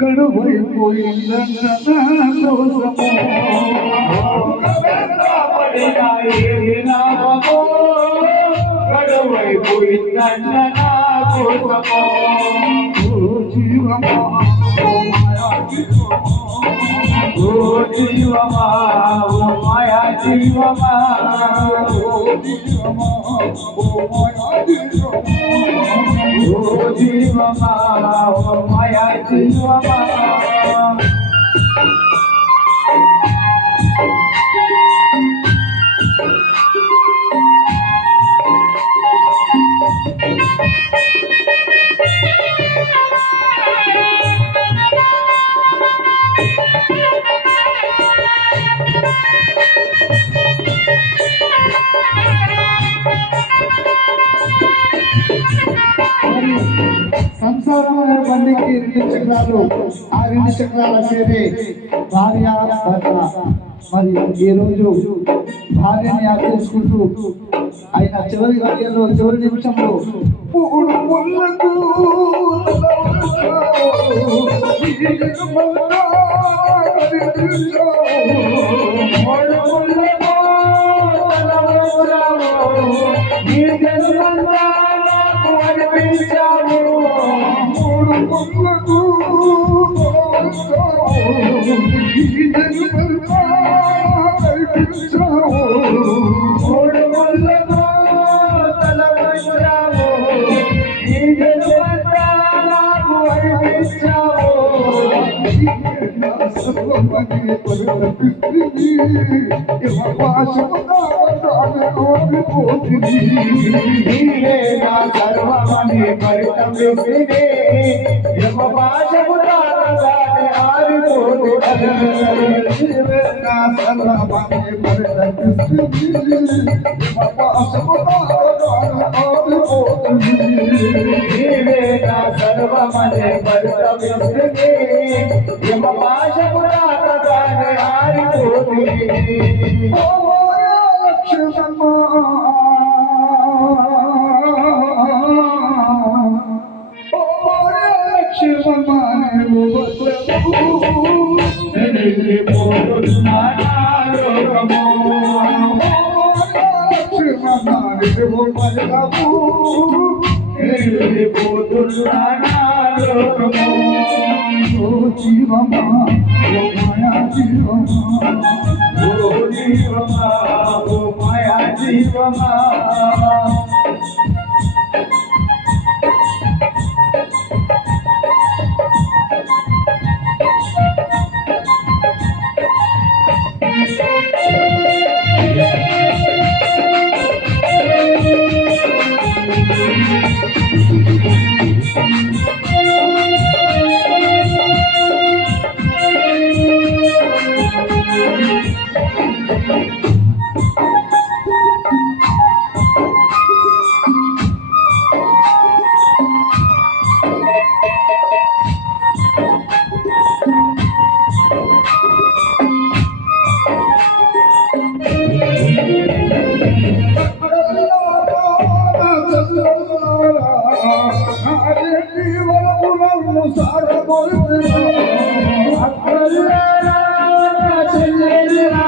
గడువైపోయిందన్న జీవమా ఓ జీవమా ఓ మాయా జీవమా ఓ జీవమా ఓ మాయా జీవమా సంసారం అనే బండికి 2 చక్రాలు, ఆ 2 చక్రాల పేరే భార్య భర్త. మరి ఈ రోజు భార్యని యాద చేసుకుంటూ ఆయన చివరి గడియల్లో చివరి నిమిషంలో సర్వమని పరితమిస్తే సర్వమని పరితమిస్తే జీవమా ఓ మాయా జీవమా ఓ జీవమా ఓ మాయా జీవమా చెల్లెలా